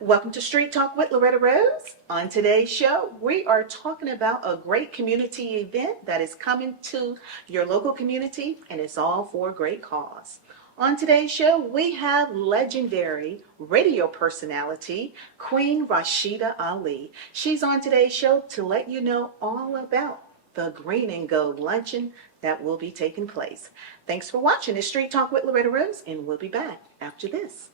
Welcome to Street Talk with Loretta Rose. On today's show, we are talking about a great community event that is coming to your local community, and it's all for a great cause. On today's show, we have legendary radio personality Queen Rasheeda Ali. She's on today's show to let you know all about the Green and Gold Luncheon that will be taking place. Thanks for watching. It's Street Talk with Loretta Rose, and we'll be back after this.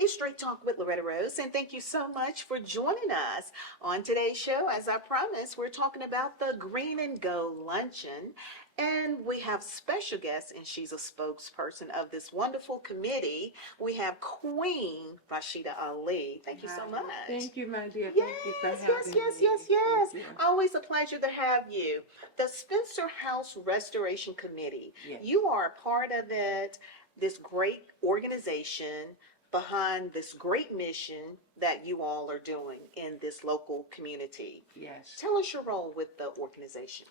It's Straight Talk with Loretta Rose, and thank you so much for joining us. On today's show, as I promised, we're talking about the Green and Gold Luncheon, and we have special guests, and she's a spokesperson of this wonderful committee. We have Queen Rasheeda Ali. Thank you so much. Thank you, my dear. Yes, Thank you for yes, having yes, me. yes, yes. Thank you. Always a pleasure to have you. The Spencer House Restoration Committee. Yes. You are a part of it, this great organization behind this great mission that you all are doing in this local community. Yes. Tell us your role with the organization.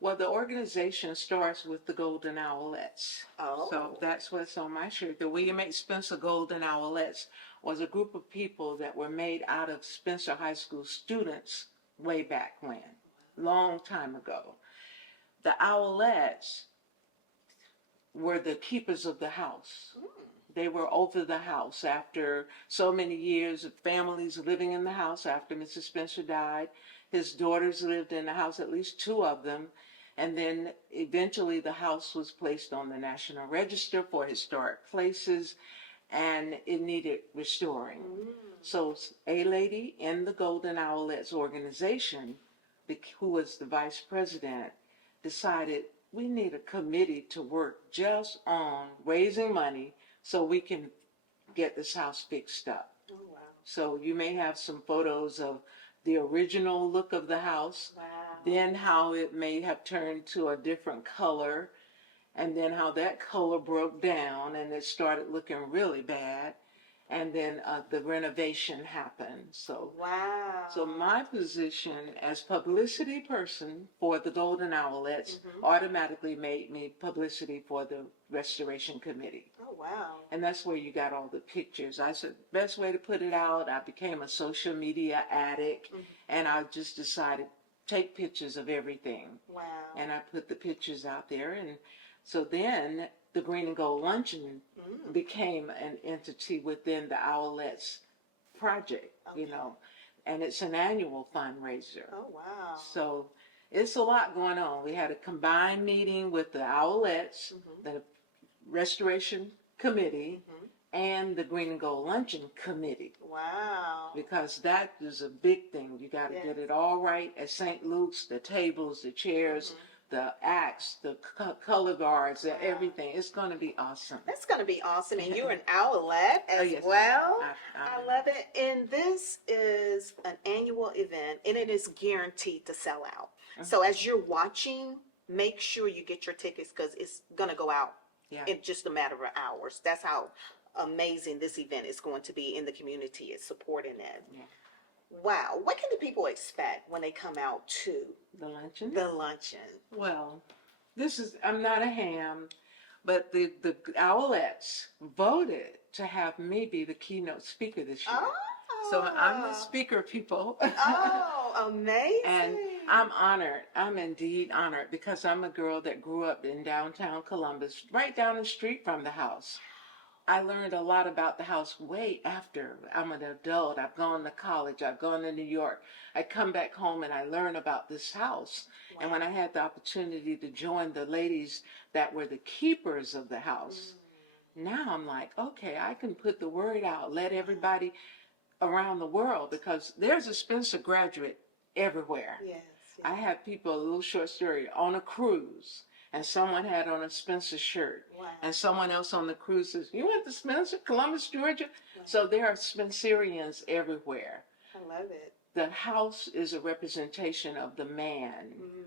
Well, the organization starts with the Golden Owlettes. Oh. So that's what's on my shirt. The William H. Spencer Golden Owlettes was a group of people that were made out of Spencer High School students way back when, long time ago. The Owlettes were the keepers of the house. They were over the house after so many years of families living in the house after Mr. Spencer died. His daughters lived in the house, at least two of them. And then eventually the house was placed on the National Register for Historic Places, and it needed restoring. So a lady in the Golden Owlettes organization, who was the vice president, decided we need a committee to work just on raising money so we can get this house fixed up. Oh, wow. So you may have some photos of the original look of the house, Wow. then how it may have turned to a different color, and then how that color broke down and it started looking really bad, and then the renovation happened. Wow. So my position as publicity person for the Golden Owlettes automatically made me publicity for the Restoration Committee. Oh, wow. And that's where you got all the pictures. I said, best way to put it out, I became a social media addict, and I just decided, take pictures of everything. Wow. And I put the pictures out there, and so then the Green and Gold Luncheon became an entity within the Owlettes project, you know, and it's an annual fundraiser. Oh, wow. So it's a lot going on. We had a combined meeting with the Owlettes, the Restoration Committee, and the Green and Gold Luncheon Committee. Wow. Because that is a big thing. You got to get it all right at St. Luke's, the tables, the chairs, the acts, the color guards, everything. It's going to be awesome. That's going to be awesome. And you're an owlet as yes. well. I love it. And this is an annual event, and it is guaranteed to sell out. So as you're watching, make sure you get your tickets because it's going to go out in just a matter of hours. That's how amazing this event is going to be in the community. It's supporting it. Yeah. Wow. What can the people expect when they come out to The luncheon? the luncheon? Well, I'm not a ham, but the Owlettes voted to have me be the keynote speaker this year. Oh. So I'm the speaker, people. Oh, amazing. And I'm honored. I'm indeed honored because I'm a girl that grew up in downtown Columbus, right down the street from the house. I learned a lot about the house way after I'm an adult. I've gone to college. I've gone to New York. I come back home and I learn about this house. Wow. And when I had the opportunity to join the ladies that were the keepers of the house, now I'm like, okay, I can put the word out, let everybody around the world, because there's a Spencer graduate everywhere. Yes. I have people, a little short story, on a cruise. and someone had on a Spencer shirt. Wow. And someone else on the cruise says, "You went to Spencer, Columbus, Georgia?" Wow. So there are Spencerians everywhere. I love it. The house is a representation of the man. Mm.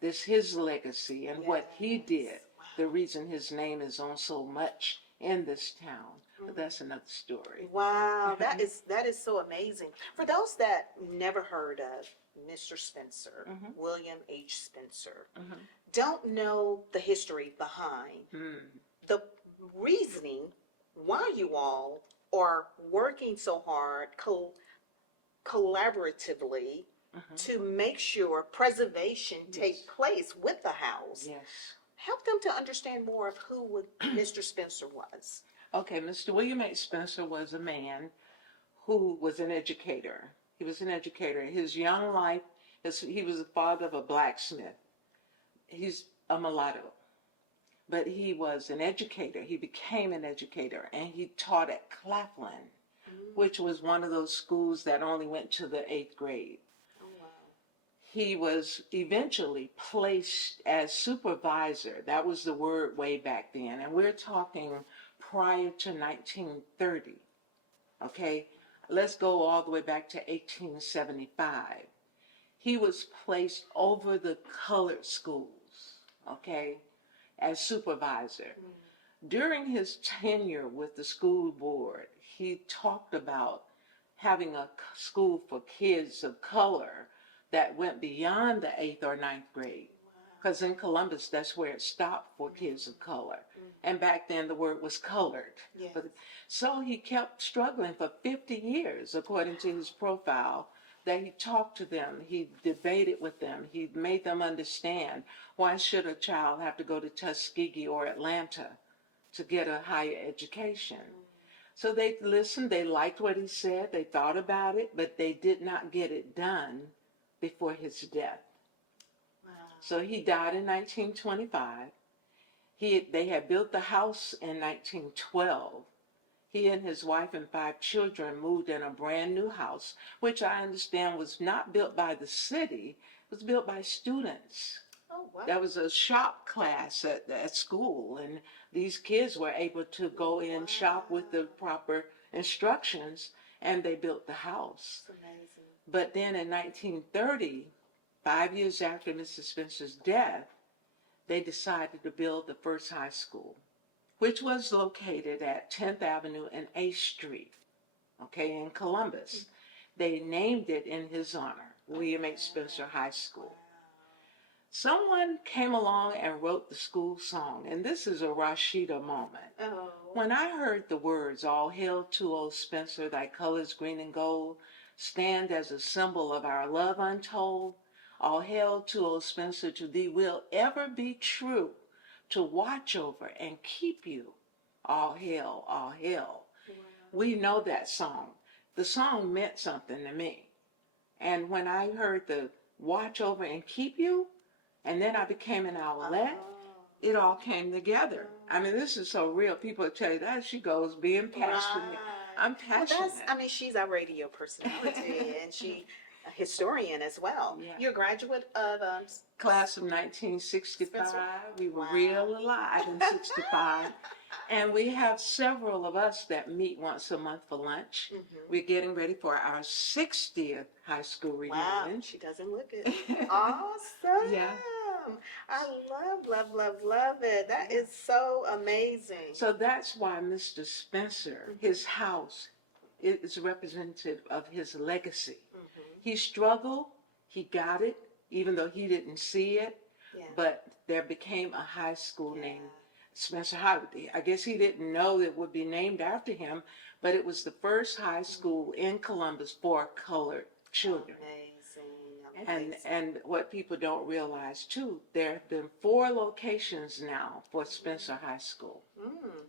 This his legacy and what he did. Wow. The reason his name is on so much in this town. But that's another story. Wow, that is so amazing. For those that never heard of Mr. Spencer, William H. Spencer, don't know the history behind the reasoning why you all are working so hard collaboratively to make sure preservation take place with the house. Yes. Help them to understand more of who Mr. Spencer was. Okay, Mr. William H. Spencer was a man who was an educator. He was an educator. His young life, he was the father of a blacksmith. He's a mulatto. But he was an educator. He became an educator, and he taught at Claflin, which was one of those schools that only went to the 8th grade. Oh, wow. He was eventually placed as supervisor. That was the word way back then. And we're talking prior to 1930. Okay? Let's go all the way back to 1875. He was placed over the colored schools, okay, as supervisor. During his tenure with the school board, he talked about having a school for kids of color that went beyond the 8th or 9th grade. Because in Columbus, that's where it stopped for kids of color. And back then, the word was colored. Yes. So he kept struggling for 50 years, according to his profile, that he talked to them, he debated with them, he made them understand why should a child have to go to Tuskegee or Atlanta to get a higher education. So they listened, they liked what he said, they thought about it, but they did not get it done before his death. Wow. So he died in 1925. They had built the house in 1912. He and his wife and 5 children moved in a brand new house, which I understand was not built by the city, it was built by students. Oh, wow. There was a shop class at school, and these kids were able to go in, shop with the proper instructions, and they built the house. That's amazing. But then in 1930, 5 years after Mrs. Spencer's death, they decided to build the first high school, which was located at 10th Avenue and 8th Street, okay, in Columbus. They named it in his honor, William H. Spencer High School. Someone came along and wrote the school song, and this is a Rasheeda moment. Oh. When I heard the words, "All hail to old Spencer, thy colors green and gold, stand as a symbol of our love untold. All hail to old Spencer, to thee will ever be true, to watch over and keep you. All hail, all hail." Wow. We know that song. The song meant something to me. And when I heard the watch over and keep you, and then I became an owlet, it all came together. I mean, this is so real. People tell you that she goes being passionate. Right. I'm passionate. Well, she's our radio personality, and she a historian as well. Yeah. You're a graduate of Class of 1965. Spencer? We were Wow. real alive in 65. And we have several of us that meet once a month for lunch. We're getting ready for our 60th high school reunion. Wow, she doesn't look it. Awesome. Yeah. I love it. That is so amazing. So that's why Mr. Spencer, his house, is representative of his legacy. He struggled, he got it, even though he didn't see it, Yeah. but there became a high school named Spencer High. I guess he didn't know it would be named after him, but it was the first high school in Columbus for colored children. Amazing. And what people don't realize too, there have been 4 locations now for Spencer High School.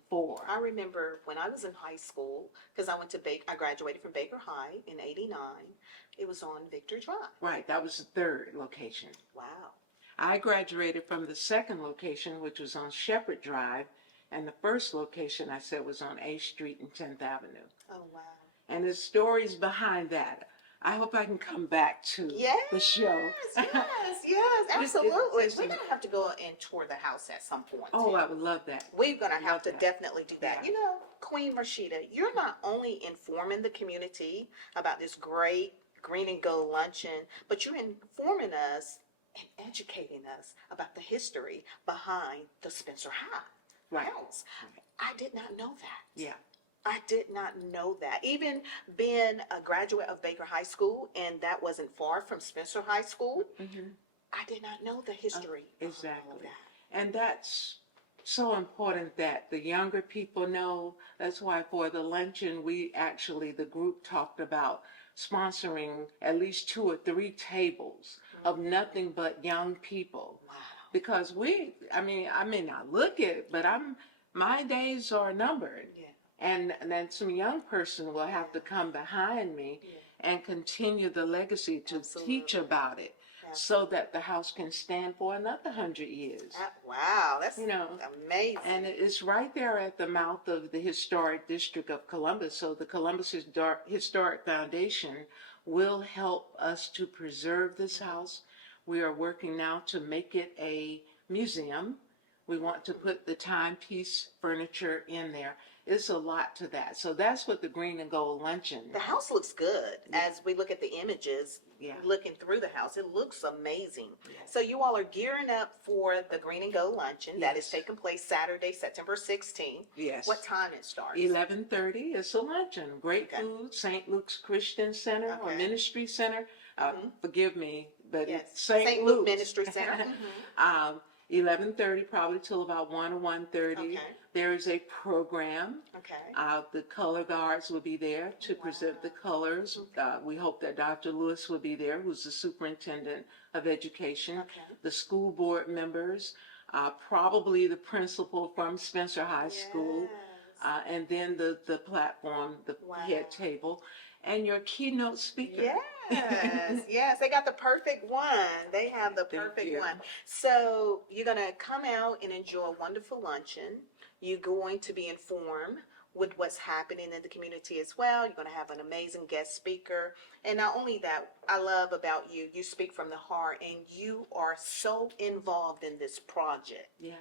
4. I remember when I was in high school, because I graduated from Baker High in '89. It was on Victor Drive. Right, that was the 3rd location. Wow. I graduated from the 2nd location, which was on Shepherd Drive, and the 1st location I said was on 8th Street and 10th Avenue. Oh, wow. And there's stories behind that. I hope I can come back to Yes, the show. yes, absolutely. We're gonna have to go and tour the house at some point Oh, too. I would love that. We're gonna have Love to that. definitely do that. Yeah. You know, Queen Rasheeda, you're not only informing the community about this great green and gold luncheon, but you're informing us and educating us about the history behind the Spencer Right. House. I did not know that. Yeah. I did not know that. Even being a graduate of Baker High School, and that wasn't far from Spencer High School, I did not know the history of all Exactly. of that. And that's so important that the younger people know. That's why for the luncheon, the group talked about sponsoring at least 2 or 3 tables of nothing but young people. Wow. Because I mean, I may not look it, but my days are numbered. Yeah. And then some young person will have to come behind me and continue the legacy to teach Absolutely. about it so that the house can stand for another 100 years. Wow, that's amazing. And it's right there at the mouth of the historic district of Columbus. So the Columbus Historic Foundation will help us to preserve this house. We are working now to make it a museum. We want to put the timepiece furniture in there. It's a lot to that. So that's what the Green and Gold Luncheon. The house looks good as we look at the images. Yeah. Looking through the house, it looks amazing. So you all are gearing up for the Green and Gold Luncheon that is taking place Saturday, September 16th. Yes. What time it starts? 11:30. It's a luncheon. Great food. St. Luke's Christian Center or Ministry Center. Forgive me, but it's St. Luke's Ministry Center. 11:30, probably till about 1 or 1:30. Okay. There is a program. Okay. The color guards will be there to present the colors. We hope that Dr. Lewis will be there, who's the superintendent of education. Okay. The school board members, probably the principal from Spencer High School, and then the platform, the head table, and your keynote speaker. Yes, they got the perfect one. They have the perfect one. So you're going to come out and enjoy a wonderful luncheon. You're going to be informed with what's happening in the community as well. You're going to have an amazing guest speaker. And not only that, I love about you, you speak from the heart and you are so involved in this project. Yeah.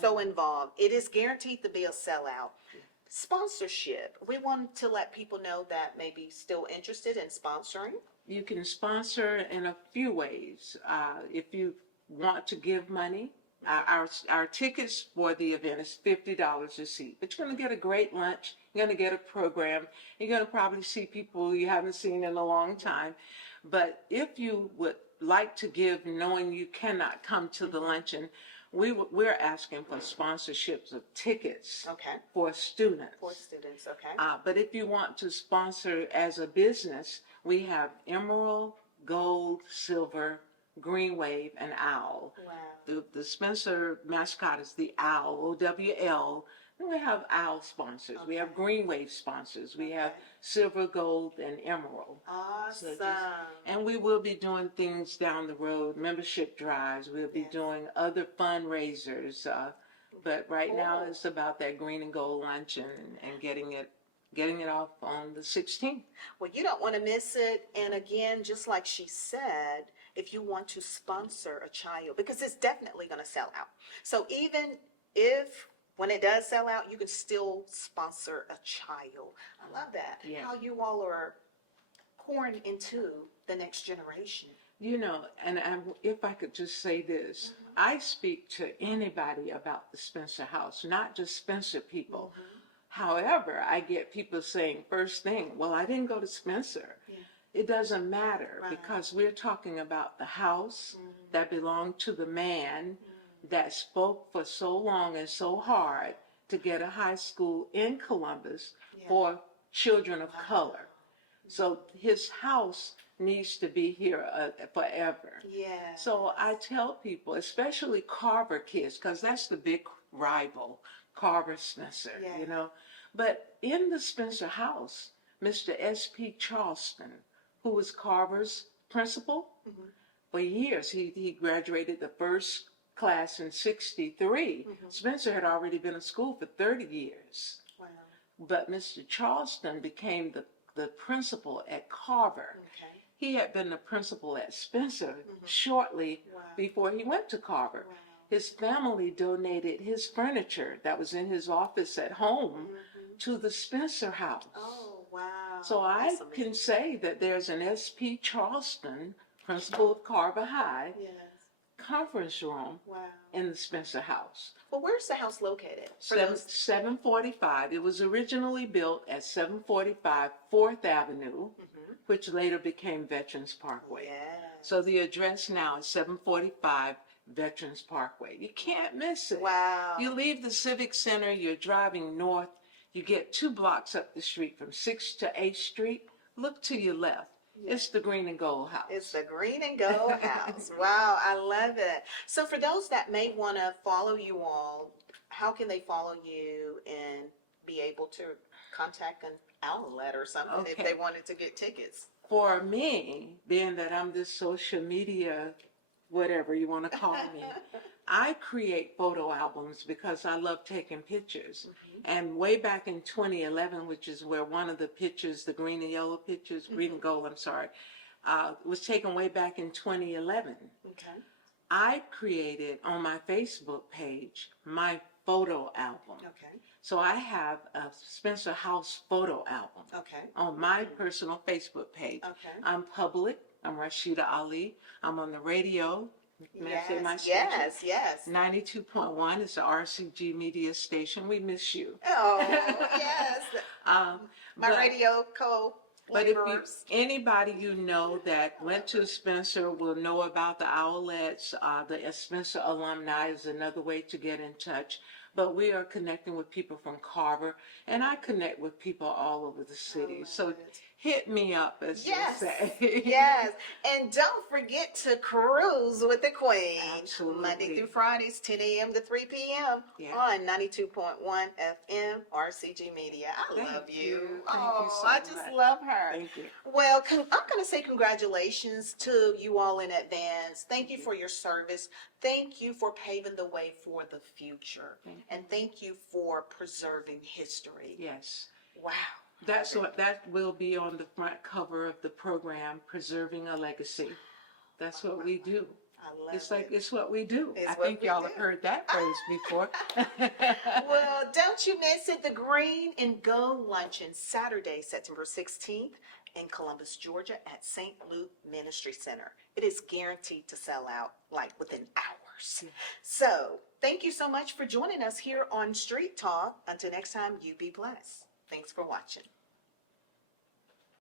So involved. It is guaranteed to be a sellout. Sponsorship. We want to let people know that may be still interested in sponsoring. You can sponsor in a few ways. If you want to give money, our tickets for the event is $50 a seat. But you're going to get a great lunch. You're going to get a program. You're going to probably see people you haven't seen in a long time. But if you would like to give knowing you cannot come to the luncheon, we're asking for sponsorships of tickets for students. For students, okay. But if you want to sponsor as a business, we have Emerald, Gold, Silver, Green Wave, and Owl. Wow. The Spencer mascot is the Owl, OWL. Then we have Owl sponsors. We have Green Wave sponsors. We have Silver, Gold, and Emerald. Awesome. And we will be doing things down the road, membership drives. We'll be doing other fundraisers. But right now it's about that Green and Gold luncheon and getting it off on the 16th. Well, you don't want to miss it. And again, just like she said, if you want to sponsor a child, because it's definitely going to sell out. So even if when it does sell out, you can still sponsor a child. I love that. Yeah. How you all are pouring into the next generation. You know, and if I could just say this, I speak to anybody about the Spencer House, not just Spencer people. However, I get people saying, first thing, well, I didn't go to Spencer. It doesn't matter because we're talking about the house that belonged to the man that spoke for so long and so hard to get a high school in Columbus for children of color. So his house needs to be here forever. Yeah. So I tell people, especially Carver kids, because that's the big rival, Carver Spencer, you know. But in the Spencer house, Mr. S.P. Charleston, who was Carver's principal for years, he graduated the first class in 63. Spencer had already been in school for 30 years. Wow. But Mr. Charleston became the the principal at Carver. Okay. He had been the principal at Spencer shortly Wow. before he went to Carver. Wow. His family donated his furniture that was in his office at home to the Spencer house. Oh, wow. So I That's amazing. can say that there's an S.P. Charleston, principal of Carver High, Yes. conference room Wow. in the Spencer house. Well, where's the house located? 745. It was originally built at 745 4th Avenue, which later became Veterans Parkway. Yes. So the address now is 745 Veterans Parkway. You can't miss it. Wow. You leave the Civic Center, you're driving north, you get 2 blocks up the street from 6th to 8th Street. Look to your left. It's the Green and Gold house. It's the Green and Gold house. Wow, I love it. So for those that may want to follow you all, how can they follow you and be able to contact an outlet or something if Okay. they wanted to get tickets? For me, being that I'm this social media, whatever you want to call me, I create photo albums because I love taking pictures. And way back in 2011, which is where one of the pictures, the green and yellow pictures, green and gold, I'm sorry, was taken way back in 2011. Okay. I created on my Facebook page my photo album. Okay. So I have a Spencer House photo album Okay. on my personal Facebook page. Okay. I'm public. I'm Rasheeda Ali. I'm on the radio. May I say my station? Yes, yes. 92.1 is the RCG media station. We miss you. Oh, yes. My But- radio But if co-laborers. anybody you know that went to Spencer will know about the Owlettes, the Spencer alumni is another way to get in touch. But we are connecting with people from Carver, and I connect with people all over the city. So hit me up, as Yes, they say. yes. And don't forget to cruise with the Queen. Absolutely. Monday through Fridays, 10 a.m. to 3 p.m. Yeah. on 92.1 FM RCG Media. I Thank love you. you. Thank Oh, you so I just much. love her. Thank you. Well, I'm going to say congratulations to you all in advance. Thank you for your service. Thank you for paving the way for the future. And thank you for preserving history. Yes. Wow. That will be on the front cover of the program, Preserving a Legacy. That's what we do. I love It's it. like, it's what we do. It's I what think we y'all do. have heard that phrase before. Well, don't you miss it. The Green and Gold Luncheon, Saturday, September 16th in Columbus, Georgia at St. Luke Ministry Center. It is guaranteed to sell out like within hours. So thank you so much for joining us here on Street Talk. Until next time, you be blessed. Thanks for watching.